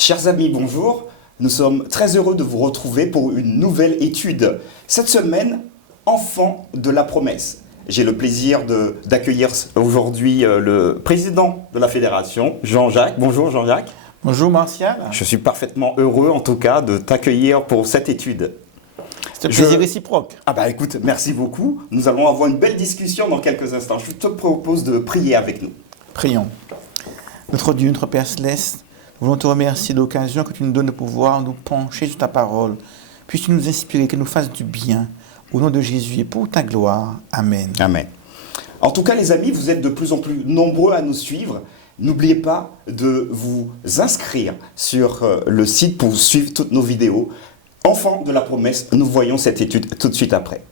Chers amis, bonjour. Nous sommes très heureux de vous retrouver pour une nouvelle étude. Cette semaine, enfants de la promesse. J'ai le plaisir d'accueillir aujourd'hui le président de la fédération, Jean-Jacques. Bonjour Jean-Jacques. Bonjour Martial. Je suis parfaitement heureux en tout cas de t'accueillir pour cette étude. C'est un plaisir réciproque. Ah bah écoute, merci beaucoup. Nous allons avoir une belle discussion dans quelques instants. Je te propose de prier avec nous. Prions. Notre Dieu, notre Père Céleste, nous voulons te remercier de l'occasion que tu nous donnes de pouvoir nous pencher sur ta parole. Puisses-tu nous inspirer, qu'elle nous fasse du bien. Au nom de Jésus et pour ta gloire. Amen. Amen. En tout cas, les amis, vous êtes de plus en plus nombreux à nous suivre. N'oubliez pas de vous inscrire sur le site pour suivre toutes nos vidéos. Enfants de la promesse, nous voyons cette étude tout de suite après.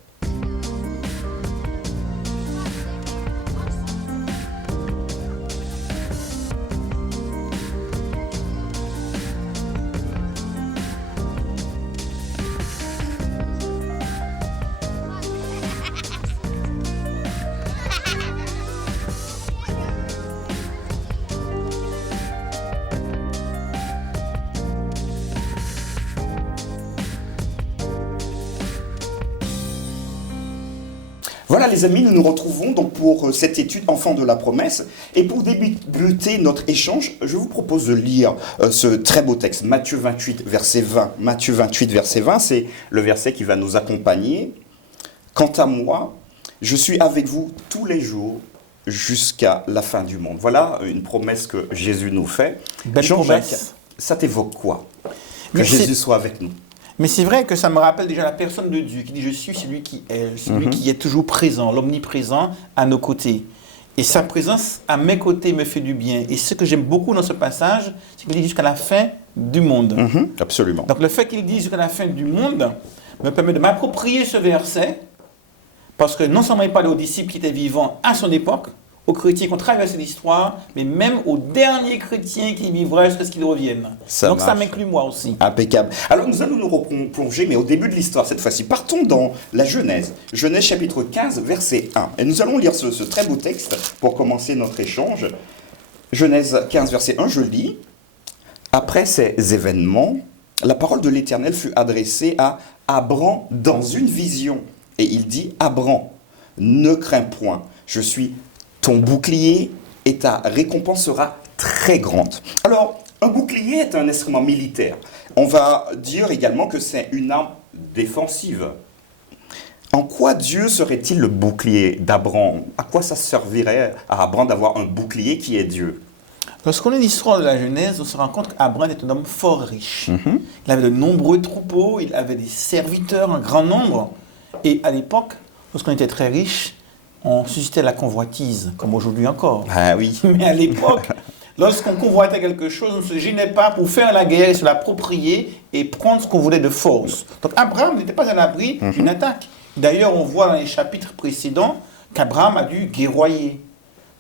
Voilà les amis, nous nous retrouvons donc pour cette étude Enfants de la promesse. Et pour débuter notre échange, je vous propose de lire ce très beau texte, Matthieu 28, verset 20. Matthieu 28, verset 20, c'est le verset qui va nous accompagner. Quant à moi, je suis avec vous tous les jours jusqu'à la fin du monde. Voilà une promesse que Jésus nous fait. Belle Jean-Jacques, promesse. ça t'évoque quoi? Que Mais Jésus soit avec nous. Mais c'est vrai que ça me rappelle déjà la personne de Dieu qui dit « Je suis celui qui est, celui qui est toujours présent, l'omniprésent à nos côtés. » Et sa présence à mes côtés me fait du bien. Et ce que j'aime beaucoup dans ce passage, c'est qu'il dit jusqu'à la fin du monde. Absolument. Donc le fait qu'il dise jusqu'à la fin du monde me permet de m'approprier ce verset, parce que non seulement il parlait aux disciples qui étaient vivants à son époque, aux chrétiens qui ont traversé l'histoire, mais même aux derniers chrétiens qui vivraient jusqu'à ce qu'ils reviennent. Donc ça m'inclut moi aussi. Impeccable. Alors nous allons nous replonger, mais au début de l'histoire cette fois-ci. Partons dans la Genèse. Genèse chapitre 15, verset 1. Et nous allons lire ce très beau texte pour commencer notre échange. Genèse 15, verset 1, je lis. Après ces événements, la parole de l'Éternel fut adressée à Abram dans une vision. Et il dit, Abram, ne crains point, je suis ton bouclier et ta récompense sera très grande. Alors, un bouclier est un instrument militaire. On va dire également que c'est une arme défensive. En quoi Dieu serait-il le bouclier d'Abraham? À quoi ça servirait à Abraham d'avoir un bouclier qui est Dieu? Lorsqu'on lit l'histoire de la Genèse, on se rend compte qu'Abraham est un homme fort riche. Il avait de nombreux troupeaux, il avait des serviteurs, un grand nombre. Et à l'époque, lorsqu'on était très riche, on suscitait la convoitise, comme aujourd'hui encore. Ah oui. Mais à l'époque, lorsqu'on convoitait quelque chose, on ne se gênait pas pour faire la guerre et se l'approprier et prendre ce qu'on voulait de force. Donc Abraham n'était pas à l'abri d'une attaque. D'ailleurs, on voit dans les chapitres précédents qu'Abraham a dû guerroyer.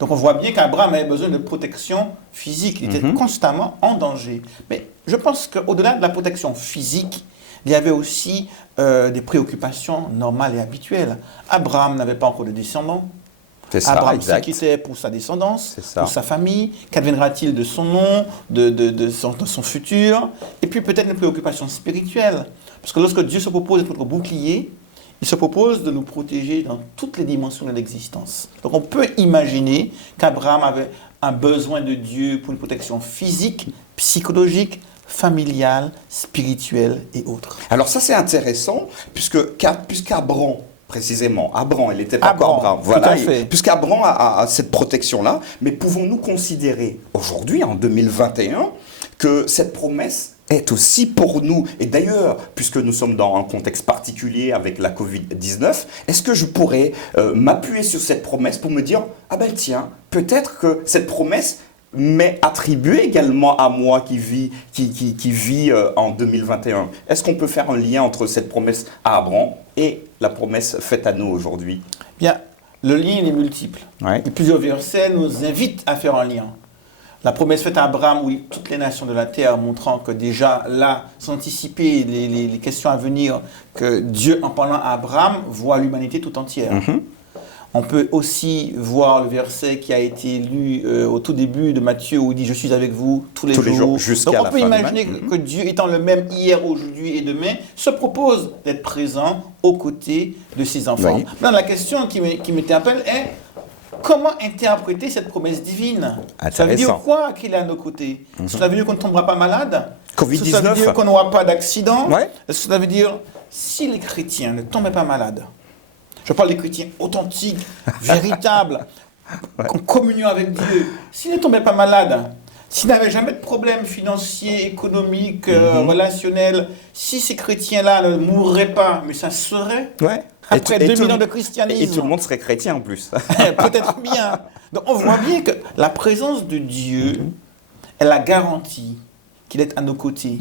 Donc on voit bien qu'Abraham avait besoin de protection physique. Il était constamment en danger. Mais je pense qu'au-delà de la protection physique, il y avait aussi des préoccupations normales et habituelles. Abraham n'avait pas encore de descendants. Abraham s'inquiétait pour sa descendance, pour sa famille. Qu'adviendra-t-il de son nom, de son futur? Et puis peut-être une préoccupation spirituelle. Parce que lorsque Dieu se propose d'être notre bouclier, il se propose de nous protéger dans toutes les dimensions de l'existence. Donc on peut imaginer qu'Abraham avait un besoin de Dieu pour une protection physique, psychologique, familiale, spirituelle et autres. Alors ça c'est intéressant, puisqu'Abraham, précisément, Abraham, il n'était pas encore Abraham. Voilà, puisqu'Abraham a cette protection-là, mais pouvons-nous considérer aujourd'hui, en 2021, que cette promesse est aussi pour nous? Et d'ailleurs, puisque nous sommes dans un contexte particulier avec la Covid-19, est-ce que je pourrais m'appuyer sur cette promesse pour me dire, ah ben tiens, peut-être que cette promesse m'est attribuée également à moi qui vis en 2021. Est-ce qu'on peut faire un lien entre cette promesse à Abraham et la promesse faite à nous aujourd'hui? Bien, le lien est multiple. Ouais. Et plusieurs versets nous invitent à faire un lien. La promesse faite à Abraham, oui, toutes les nations de la terre, montrant que déjà là, sans anticiper les questions à venir, que Dieu, en parlant à Abraham, voit l'humanité tout entière. On peut aussi voir le verset qui a été lu au tout début de Matthieu où il dit « Je suis avec vous tous les jours ». Jusqu'à Donc la on peut fin du imaginer monde. que Dieu étant le même hier, aujourd'hui et demain, se propose d'être présent aux côtés de ses enfants. Oui. Maintenant, la question qui m'interpelle est comment interpréter cette promesse divine? Ça veut dire Intéressant. quoi qu'il est à nos côtés? Ça veut dire qu'on ne tombera pas malade? Covid-19. Ça veut dire qu'on n'aura pas d'accident? Ouais. Ça veut dire si les chrétiens ne tombaient pas malades, je parle des chrétiens authentiques, véritables, en communion avec Dieu, s'ils ne tombaient pas malades, s'ils n'avaient jamais de problème financier, économique, relationnel, si ces chrétiens-là ne mourraient pas, mais ça se saurait. Ouais. Après Et 2000 ans de Et christianisme. tout le monde serait chrétien en plus. Peut-être bien. Donc on voit bien que la présence de Dieu, elle a garanti qu'il est à nos côtés.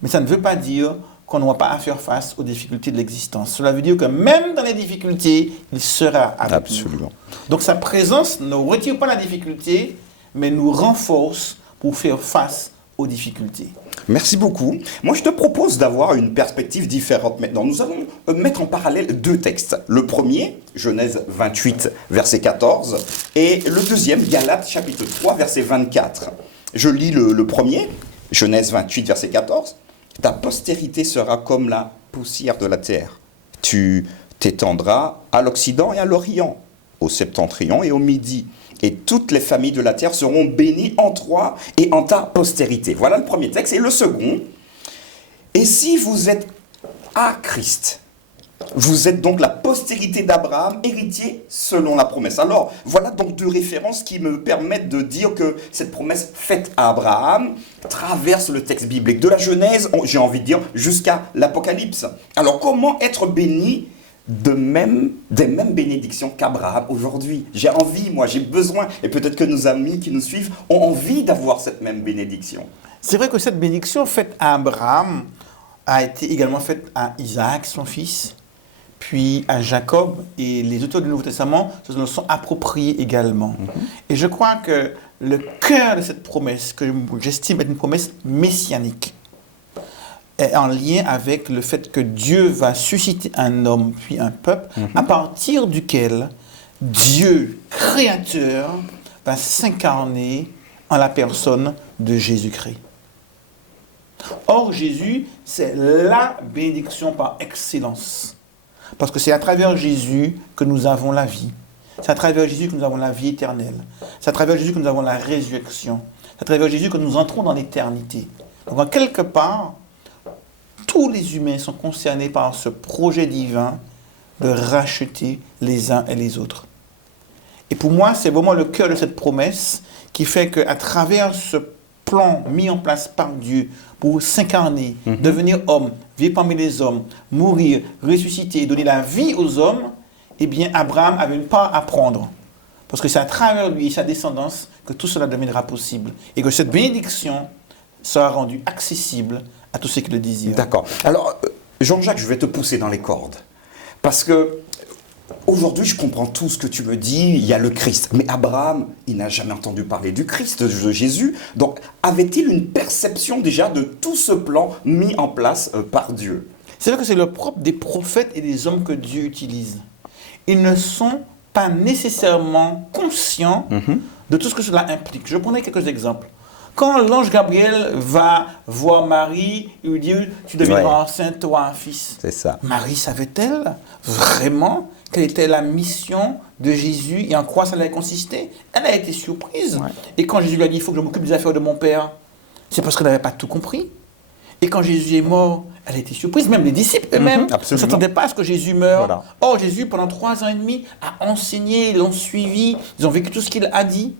Mais ça ne veut pas dire qu'on n'aura pas à faire face aux difficultés de l'existence. Cela veut dire que même dans les difficultés, il sera avec Absolument. nous. Donc sa présence ne retire pas la difficulté, mais nous renforce pour faire face aux difficultés. Merci beaucoup. Moi, je te propose d'avoir une perspective différente maintenant. Nous allons mettre en parallèle deux textes. Le premier, Genèse 28, verset 14, et le deuxième, Galates, chapitre 3, verset 24. Je lis le premier, Genèse 28, verset 14. « Ta postérité sera comme la poussière de la terre. Tu t'étendras à l'Occident et à l'Orient, au septentrion et au Midi. Et toutes les familles de la terre seront bénies en toi et en ta postérité. » Voilà le premier texte. Et le second, « Et si vous êtes à Christ, vous êtes donc la postérité d'Abraham, héritier selon la promesse. » Alors, voilà donc deux références qui me permettent de dire que cette promesse faite à Abraham traverse le texte biblique. De la Genèse, j'ai envie de dire, jusqu'à l'Apocalypse. Alors, comment être béni des mêmes bénédictions qu'Abraham aujourd'hui? J'ai envie, moi, j'ai besoin, et peut-être que nos amis qui nous suivent ont envie d'avoir cette même bénédiction. C'est vrai que cette bénédiction faite à Abraham a été également faite à Isaac, son fils, puis à Jacob, et les auteurs du Nouveau Testament se le sont appropriés également. Et je crois que le cœur de cette promesse, que j'estime être une promesse messianique, est en lien avec le fait que Dieu va susciter un homme, puis un peuple, à partir duquel Dieu, créateur, va s'incarner en la personne de Jésus-Christ. Or, Jésus, c'est la bénédiction par excellence. Parce que c'est à travers Jésus que nous avons la vie. C'est à travers Jésus que nous avons la vie éternelle. C'est à travers Jésus que nous avons la résurrection. C'est à travers Jésus que nous entrons dans l'éternité. Donc, en quelque part, tous les humains sont concernés par ce projet divin de racheter les uns et les autres. Et pour moi, c'est vraiment le cœur de cette promesse qui fait qu'à travers ce plan mis en place par Dieu pour s'incarner, devenir homme, vivre parmi les hommes, mourir, ressusciter et donner la vie aux hommes, eh bien, Abraham avait une part à prendre. Parce que c'est à travers lui et sa descendance que tout cela deviendra possible. Et que cette bénédiction sera rendue accessible à tous ceux qui le désirent. D'accord. Alors, Jean-Jacques, je vais te pousser dans les cordes. Parce que aujourd'hui, je comprends tout ce que tu me dis, il y a le Christ. Mais Abraham, il n'a jamais entendu parler du Christ, de Jésus. Donc, avait-il une perception déjà de tout ce plan mis en place par Dieu? C'est vrai que c'est le propre des prophètes et des hommes que Dieu utilise. Ils ne sont pas nécessairement conscients de tout ce que cela implique. Je prendrai quelques exemples. Quand l'ange Gabriel va voir Marie, il lui dit « Tu deviendras enceinte, toi, un fils ». C'est ça. Marie savait-elle vraiment quelle était la mission de Jésus et en quoi ça allait consister? Elle a été surprise. Et quand Jésus lui a dit « Il faut que je m'occupe des affaires de mon père », c'est parce qu'elle n'avait pas tout compris. Et quand Jésus est mort, elle a été surprise. Même les disciples eux-mêmes ne s'attendaient pas à ce que Jésus meure. Voilà. Or, Jésus, pendant 3 ans et demi, a enseigné, ils l'ont suivi, ils ont vécu tout ce qu'il a dit.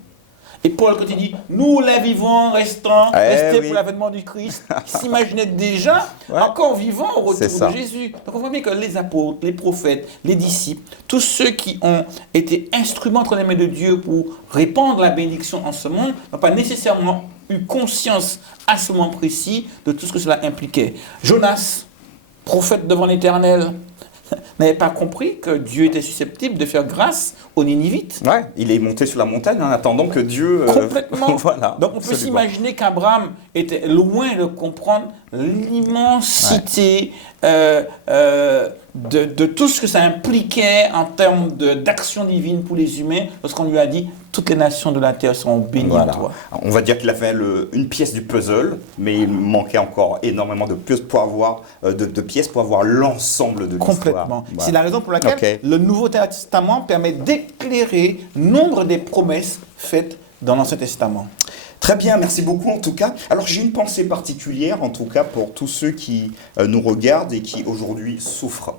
Et Paul, quand il dit « Nous, les vivants, restés pour l'avènement du Christ », il s'imaginait déjà encore vivant au retour de Jésus. Donc on voit bien que les apôtres, les prophètes, les disciples, tous ceux qui ont été instruments entre les mains de Dieu pour répandre la bénédiction en ce monde, n'ont pas nécessairement eu conscience à ce moment précis de tout ce que cela impliquait. Jonas, prophète devant l'Éternel, n'avait pas compris que Dieu était susceptible de faire grâce aux Ninivites. Ouais, il est monté sur la montagne en attendant que Dieu... Complètement. Voilà, donc on peut s'imaginer qu'Abraham était loin de comprendre l'immensité de tout ce que ça impliquait en termes d'action divine pour les humains, lorsqu'on lui a dit « Toutes les nations de la terre seront bénies Voilà. en toi ». On va dire qu'il avait une pièce du puzzle, mais il manquait encore énormément de pièces pour avoir, l'ensemble de l'histoire. Complètement. Voilà. C'est la raison pour laquelle le Nouveau Testament permet d'éclairer nombre des promesses faites dans l'Ancien Testament. Très bien, merci beaucoup en tout cas. Alors j'ai une pensée particulière en tout cas pour tous ceux qui nous regardent et qui aujourd'hui souffrent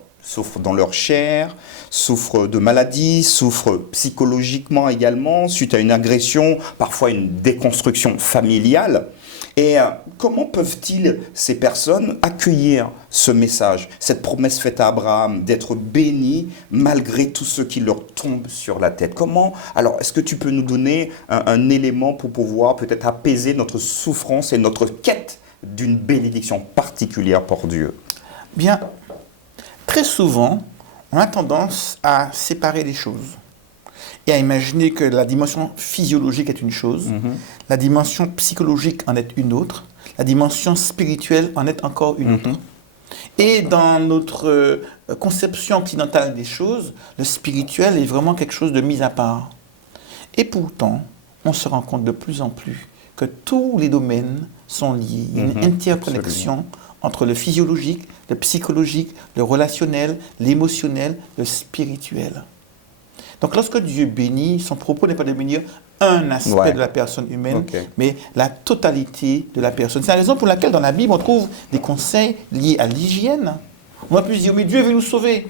dans leur chair, souffrent de maladies, souffrent psychologiquement également, suite à une agression, parfois une déconstruction familiale. Et comment peuvent-ils, ces personnes, accueillir ce message, cette promesse faite à Abraham d'être béni malgré tout ce qui leur tombe sur la tête? Comment? Alors, est-ce que tu peux nous donner un élément pour pouvoir peut-être apaiser notre souffrance et notre quête d'une bénédiction particulière pour Dieu? Bien, très souvent, on a tendance à séparer les choses et à imaginer que la dimension physiologique est une chose, la dimension psychologique en est une autre, la dimension spirituelle en est encore une autre. Et dans notre conception occidentale des choses, le spirituel est vraiment quelque chose de mis à part. Et pourtant, on se rend compte de plus en plus que tous les domaines sont liés. Il y a une interconnexion entre le physiologique, le psychologique, le relationnel, l'émotionnel, le spirituel. Donc lorsque Dieu bénit, son propos n'est pas de bénir un aspect de la personne humaine, mais la totalité de la personne. C'est la raison pour laquelle dans la Bible, on trouve des conseils liés à l'hygiène. On va plus dire, mais Dieu veut nous sauver.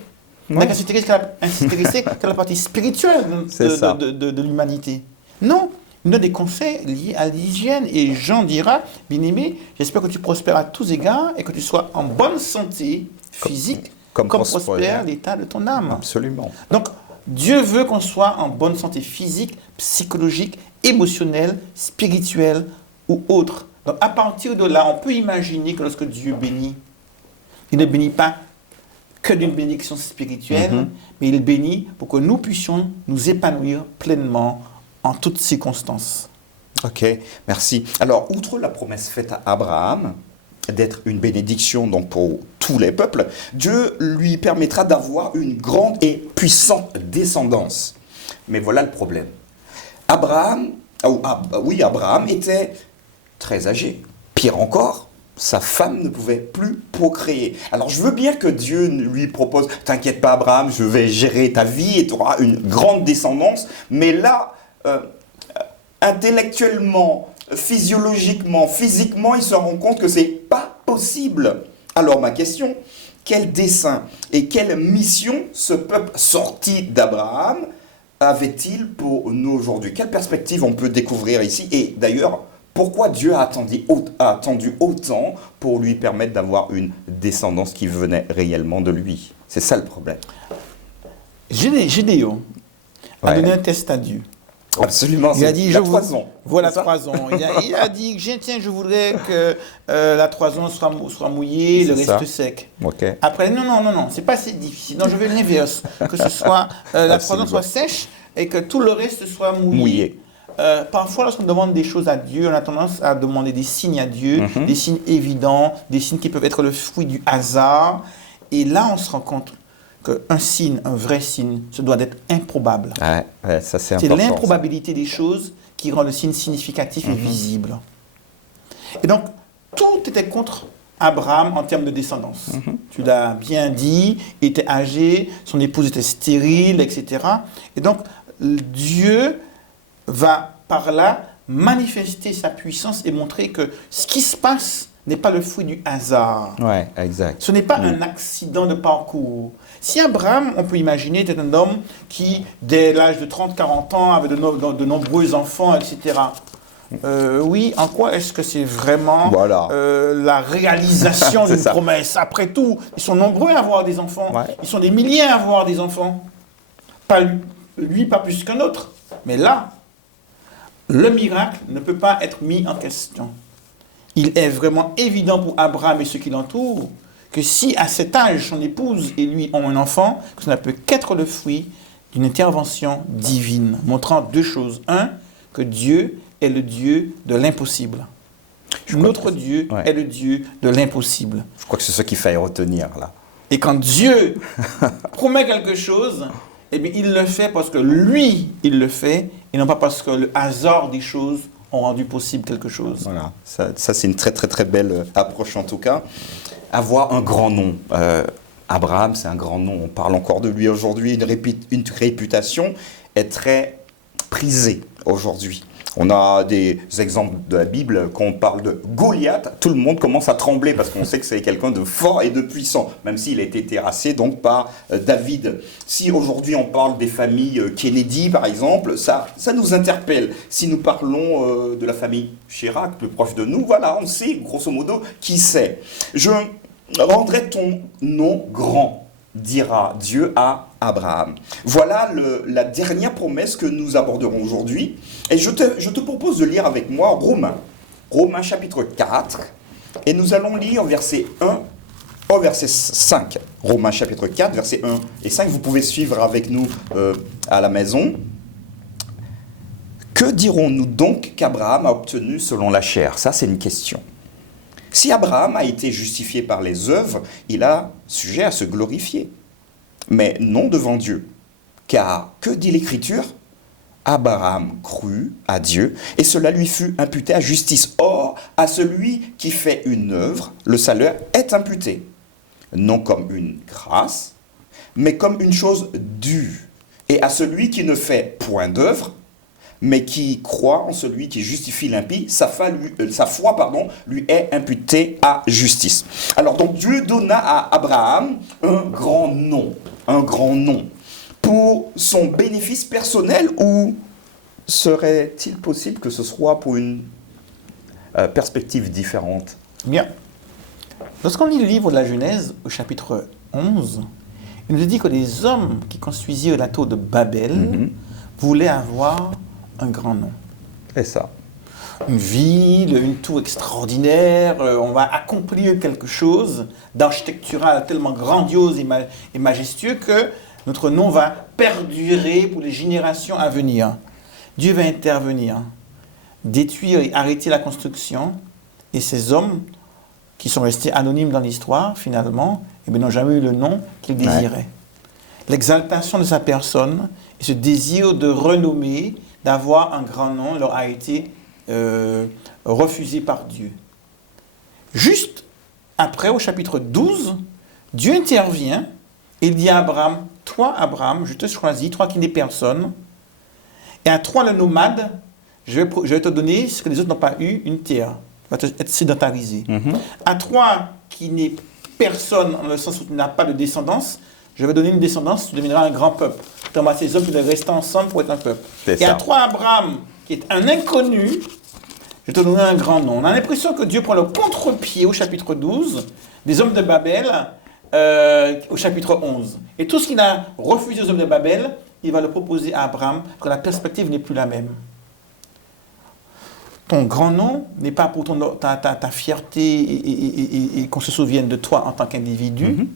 On n'a qu'à s'intéresser qu'à la partie spirituelle de l'humanité. Non, il y a des conseils liés à l'hygiène. Et Jean dira, bien-aimé, j'espère que tu prospères à tous égards et que tu sois en bonne santé physique, comme prospère l'état de ton âme. Absolument. Donc, Dieu veut qu'on soit en bonne santé physique, psychologique, émotionnelle, spirituelle ou autre. Donc, à partir de là, on peut imaginer que lorsque Dieu bénit, il ne bénit pas que d'une bénédiction spirituelle, mais il bénit pour que nous puissions nous épanouir pleinement en toutes circonstances. Ok, merci. Alors, outre la promesse faite à Abraham, d'être une bénédiction donc pour tous les peuples, Dieu lui permettra d'avoir une grande et puissante descendance. Mais voilà le problème. Abraham était très âgé. Pire encore, sa femme ne pouvait plus procréer. Alors je veux bien que Dieu lui propose, t'inquiète pas Abraham, je vais gérer ta vie et tu auras une grande descendance, mais là, intellectuellement, physiologiquement, physiquement, il se rend compte que c'est pas possible. Alors ma question, quel dessein et quelle mission ce peuple sorti d'Abraham avait-il pour nous aujourd'hui? Quelle perspective on peut découvrir ici? Et d'ailleurs, pourquoi Dieu a attendu autant pour lui permettre d'avoir une descendance qui venait réellement de lui? C'est ça le problème. Gédéon a donné un test à Dieu. Absolument, il a dit, la toison. Voilà, toison. Il a dit, tiens, je voudrais que la toison soit mouillée, le reste sec. Après, non, c'est pas si difficile. Non, je veux l'inverse, que ce soit la toison soit sèche et que tout le reste soit mouillé. Parfois, lorsqu'on demande des choses à Dieu, on a tendance à demander des signes à Dieu, des signes évidents, des signes qui peuvent être le fruit du hasard. Et là, on se rend compte qu'un signe, un vrai signe, ce doit être improbable. Ça, c'est important. C'est l'improbabilité des choses qui rend le signe significatif et visible. Et donc, tout était contre Abraham en termes de descendance. Tu l'as bien dit, il était âgé, son épouse était stérile, etc. Et donc, Dieu va par là manifester sa puissance et montrer que ce qui se passe n'est pas le fruit du hasard. Exact. Ce n'est pas un accident de parcours. Si Abraham, on peut imaginer, était un homme qui, dès l'âge de 30-40 ans, avait de nombreux enfants, etc. Oui, en quoi est-ce que c'est vraiment la réalisation d'une promesse? Après tout, ils sont nombreux à avoir des enfants. Ils sont des milliers à avoir des enfants. Pas lui, pas plus qu'un autre. Mais là, le miracle ne peut pas être mis en question. Il est vraiment évident pour Abraham et ceux qui l'entourent que si à cet âge, son épouse et lui ont un enfant, que ça ne peut qu'être le fruit d'une intervention divine, montrant deux choses. Un, que Dieu est le Dieu de l'impossible. Notre Dieu est le Dieu de l'impossible. Je crois que c'est ce qu'il fallait retenir là. Et quand Dieu promet quelque chose, eh bien, il le fait parce que lui, il le fait, et non pas parce que le hasard des choses ont rendu possible quelque chose. Voilà, ça c'est une très très très belle approche en tout cas. Avoir un grand nom. Abraham, c'est un grand nom. On parle encore de lui aujourd'hui. Une réputation est très prisée aujourd'hui. On a des exemples de la Bible, quand on parle de Goliath, tout le monde commence à trembler parce qu'on sait que c'est quelqu'un de fort et de puissant, même s'il a été terrassé donc par David. Si aujourd'hui on parle des familles Kennedy par exemple, ça nous interpelle. Si nous parlons de la famille Chirac, plus proche de nous, voilà, on sait grosso modo qui c'est. Je rendrai ton nom grand, dira Dieu à Abraham. Voilà la dernière promesse que nous aborderons aujourd'hui. Et je te propose de lire avec moi Romains chapitre 4. Et nous allons lire verset 1 au verset 5. Romains chapitre 4, verset 1 et 5. Vous pouvez suivre avec nous à la maison. Que dirons-nous donc qu'Abraham a obtenu selon la chair? Ça, c'est une question. Si Abraham a été justifié par les œuvres, il a sujet à se glorifier, mais non devant Dieu. Car, que dit l'Écriture? Abraham crut à Dieu, et cela lui fut imputé à justice. Or, à celui qui fait une œuvre, le salaire est imputé, non comme une grâce, mais comme une chose due. Et à celui qui ne fait point d'œuvre, mais qui croit en celui qui justifie l'impie, sa foi lui est imputée à justice. Alors donc Dieu donna à Abraham un grand nom, pour son bénéfice personnel, ou serait-il possible que ce soit pour une perspective différente? Bien. Lorsqu'on lit le livre de la Genèse, au chapitre 11, il nous dit que les hommes qui construisirent la tour de Babel voulaient avoir un grand nom. C'est ça. Une ville, une tour extraordinaire, on va accomplir quelque chose d'architectural tellement grandiose et majestueux que notre nom va perdurer pour les générations à venir. Dieu va intervenir, détruire et arrêter la construction, et ces hommes qui sont restés anonymes dans l'histoire, finalement, n'ont jamais eu le nom qu'ils désiraient. Ouais. L'exaltation de sa personne et ce désir de renommer, d'avoir un grand nom, leur a été refusé par Dieu. Juste après, au chapitre 12, Dieu intervient et il dit à Abraham, « Toi, Abraham, je te choisis, toi qui n'es personne, et à toi, le nomade, je vais te donner ce que les autres n'ont pas eu, une terre. Tu vas être sédentarisé. À toi qui n'es personne, en le sens où tu n'as pas de descendance, je vais donner une descendance, tu deviendras un grand peuple. Comme à ces hommes qui doivent rester ensemble pour être un peuple. Et à toi, Abraham, qui est un inconnu, je te donnerai un grand nom. On a l'impression que Dieu prend le contre-pied au chapitre 12 des hommes de Babel au chapitre 11. Et tout ce qu'il a refusé aux hommes de Babel, il va le proposer à Abraham, que la perspective n'est plus la même. Ton grand nom n'est pas pour ta fierté et qu'on se souvienne de toi en tant qu'individu,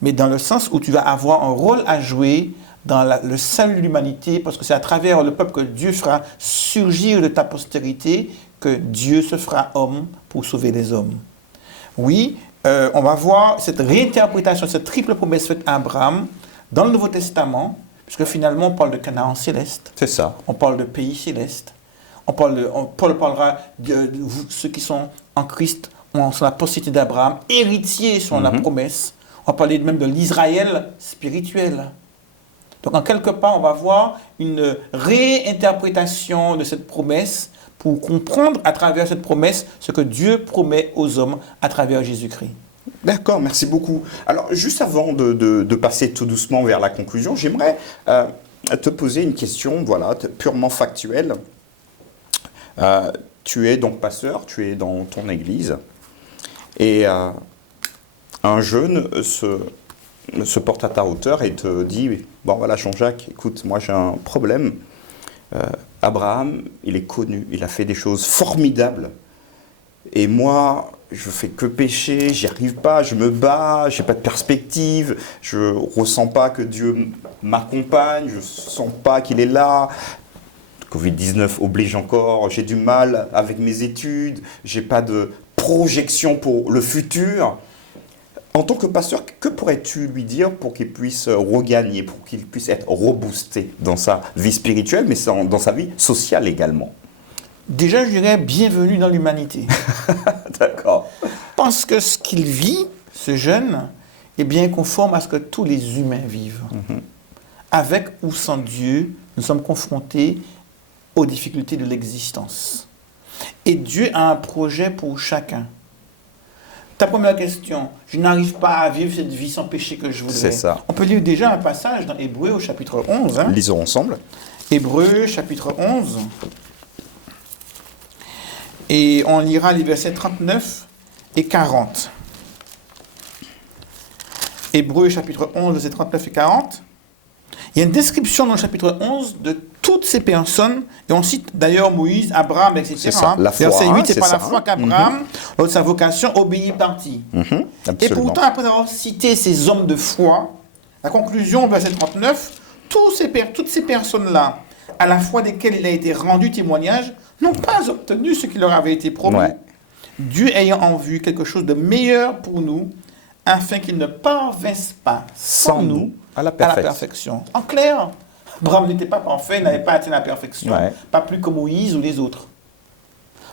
mais dans le sens où tu vas avoir un rôle à jouer dans le salut de l'humanité, parce que c'est à travers le peuple que Dieu fera surgir de ta postérité que Dieu se fera homme pour sauver les hommes. Oui, on va voir cette réinterprétation, cette triple promesse faite à Abraham dans le Nouveau Testament, puisque finalement on parle de Canaan céleste. C'est ça. On parle de pays céleste. Paul parlera de ceux qui sont en Christ, sont la postérité d'Abraham, héritiers sont la promesse. On va parler même de l'Israël spirituel. Donc en quelque part, on va voir une réinterprétation de cette promesse pour comprendre à travers cette promesse ce que Dieu promet aux hommes à travers Jésus-Christ. D'accord, merci beaucoup. Alors juste avant de passer tout doucement vers la conclusion, j'aimerais te poser une question purement factuelle. Tu es donc pasteur, tu es dans ton église, et un jeune se porte à ta hauteur et te dit, bon voilà Jean-Jacques, écoute, moi j'ai un problème. Abraham, il est connu, il a fait des choses formidables, et moi je fais que pécher, j'y arrive pas, je me bats, j'ai pas de perspective, je ressens pas que Dieu m'accompagne, je sens pas qu'il est là. Covid-19 oblige encore, j'ai du mal avec mes études, j'ai pas de projection pour le futur. En tant que pasteur, que pourrais-tu lui dire pour qu'il puisse regagner, pour qu'il puisse être reboosté dans sa vie spirituelle, mais dans sa vie sociale également? Déjà, je dirais bienvenue dans l'humanité. D'accord. Parce que ce qu'il vit, ce jeune, est bien conforme à ce que tous les humains vivent. Avec ou sans Dieu, nous sommes confrontés aux difficultés de l'existence. Et Dieu a un projet pour chacun. Ta première question, je n'arrive pas à vivre cette vie sans péché que je voudrais. C'est ça. On peut lire déjà un passage dans Hébreux au chapitre 11. Hein. Lisons ensemble. Hébreux chapitre 11. Et on lira les versets 39 et 40. Hébreux chapitre 11, versets 39 et 40. Il y a une description dans le chapitre 11 de toutes ces personnes, et on cite d'ailleurs Moïse, Abraham, etc. C'est ça, la foi, Verset 8, c'est c'est par ça, la foi qu'Abraham, lors de sa vocation, obéit partie. Et Absolument. pourtant, après avoir cité ces hommes de foi, la conclusion, verset 39, toutes ces personnes-là, à la foi desquelles il a été rendu témoignage, n'ont pas obtenu ce qui leur avait été promis. Ouais. Dieu ayant en vue quelque chose de meilleur pour nous, afin qu'ils ne parvinssent pas sans nous à la perfection. En clair, Abraham n'était pas parfait, il n'avait pas atteint la perfection, Ouais. pas plus que Moïse ou les autres.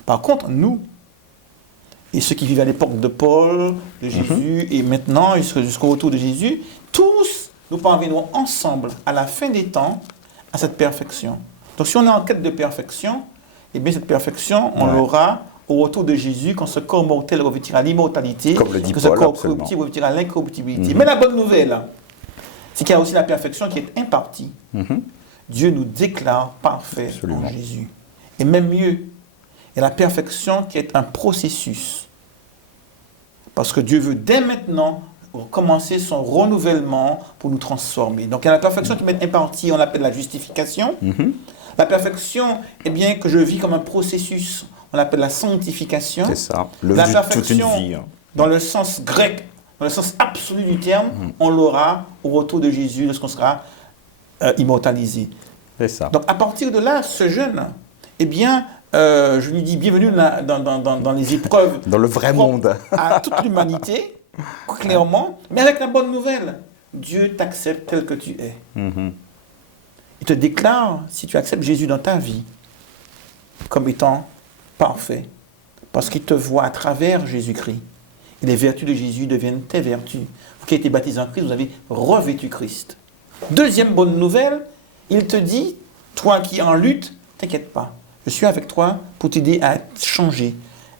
Par contre, nous, et ceux qui vivent à l'époque de Paul, de Jésus, et maintenant jusqu'au retour de Jésus, tous nous parviendrons ensemble, à la fin des temps, à cette perfection. Donc si on est en quête de perfection, eh bien cette perfection, on l'aura au retour de Jésus, quand ce corps mortel revêtira l'immortalité, Comme le dit que ce Paul, corps absolument. corruptible revêtira l'incorruptibilité. Mais la bonne nouvelle, c'est qu'il y a aussi la perfection qui est impartie. Dieu nous déclare parfaits Absolument. en Jésus. Et même mieux, il y a la perfection qui est un processus. Parce que Dieu veut dès maintenant commencer son renouvellement pour nous transformer. Donc il y a la perfection qui est impartie, on l'appelle la justification. La perfection, eh bien, que je vis comme un processus, on l'appelle la sanctification. C'est ça. La Toute une perfection, vie. Hein. dans le sens grec, dans le sens absolu du terme, on l'aura au retour de Jésus lorsqu'on sera immortalisé. C'est ça. Donc à partir de là, ce jeune, eh bien, je lui dis bienvenue dans les épreuves. Dans le vrai propres monde. à toute l'humanité, clairement, mais avec la bonne nouvelle. Dieu t'accepte tel que tu es. Il te déclare, si tu acceptes Jésus dans ta vie, comme étant parfait. Parce qu'il te voit à travers Jésus-Christ. Et les vertus de Jésus deviennent tes vertus. Vous qui avez été baptisé en Christ, vous avez revêtu Christ. Deuxième bonne nouvelle, il te dit, toi qui es en lutte, t'inquiète pas. Je suis avec toi pour t'aider à être changé,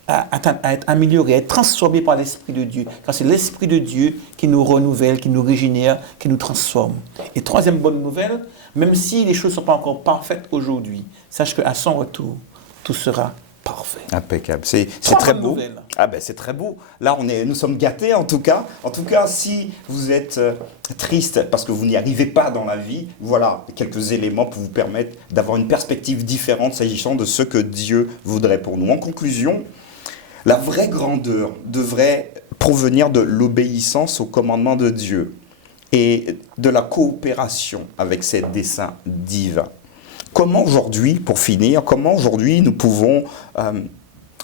à être amélioré, à être transformé par l'Esprit de Dieu. Car c'est l'Esprit de Dieu qui nous renouvelle, qui nous régénère, qui nous transforme. Et troisième bonne nouvelle, même si les choses ne sont pas encore parfaites aujourd'hui, sache qu'à son retour, tout sera parfait. Impeccable. C'est Trois très bonnes beau. nouvelles. Ah ben c'est très beau. Là nous sommes gâtés en tout cas. En tout cas, si vous êtes triste parce que vous n'y arrivez pas dans la vie, voilà quelques éléments pour vous permettre d'avoir une perspective différente s'agissant de ce que Dieu voudrait pour nous. En conclusion, la vraie grandeur devrait provenir de l'obéissance aux commandements de Dieu et de la coopération avec ses desseins divins. Comment aujourd'hui, pour finir, comment aujourd'hui nous pouvons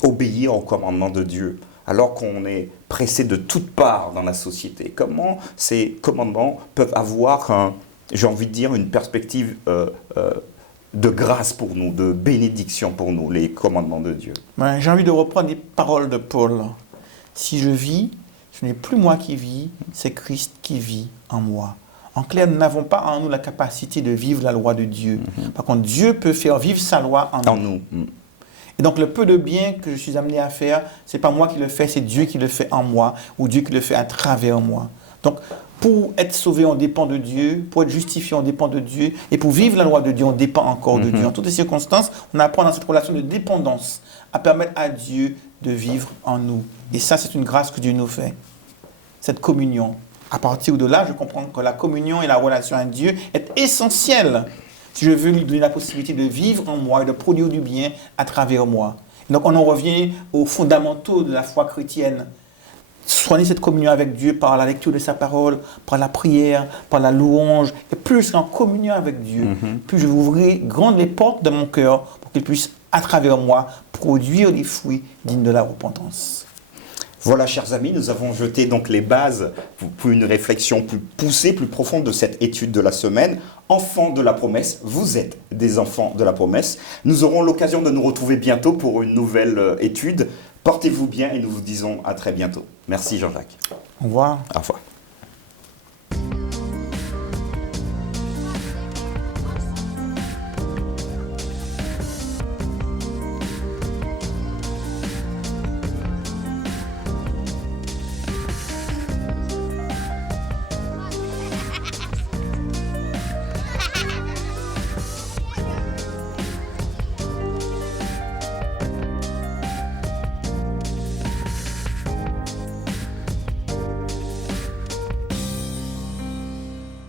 obéir aux commandements de Dieu alors qu'on est pressé de toutes parts dans la société? Comment ces commandements peuvent avoir, j'ai envie de dire, une perspective de grâce pour nous, de bénédiction pour nous, les commandements de Dieu? Ouais, j'ai envie de reprendre les paroles de Paul. Si je vis, ce n'est plus moi qui vis, c'est Christ qui vit en moi. En clair, nous n'avons pas en nous la capacité de vivre la loi de Dieu. Par contre, Dieu peut faire vivre sa loi en nous. Et donc, le peu de bien que je suis amené à faire, ce n'est pas moi qui le fais, c'est Dieu qui le fait en moi, ou Dieu qui le fait à travers moi. Donc, pour être sauvé, on dépend de Dieu. Pour être justifié, on dépend de Dieu. Et pour vivre la loi de Dieu, on dépend encore de Dieu. En toutes les circonstances, on apprend dans cette relation de dépendance à permettre à Dieu de vivre en nous. Et ça, c'est une grâce que Dieu nous fait. Cette communion. À partir de là, je comprends que la communion et la relation à Dieu est essentielle si je veux lui donner la possibilité de vivre en moi et de produire du bien à travers moi. Et donc, on en revient aux fondamentaux de la foi chrétienne. Soigner cette communion avec Dieu par la lecture de sa parole, par la prière, par la louange. Et plus je serai en communion avec Dieu, plus je vais ouvrir grandes les portes de mon cœur pour qu'il puisse, à travers moi, produire les fruits dignes de la repentance. Voilà, chers amis, nous avons jeté donc les bases pour une réflexion plus poussée, plus profonde de cette étude de la semaine. Enfants de la promesse, vous êtes des enfants de la promesse. Nous aurons l'occasion de nous retrouver bientôt pour une nouvelle étude. Portez-vous bien et nous vous disons à très bientôt. Merci Jean-Jacques. Au revoir. Au revoir.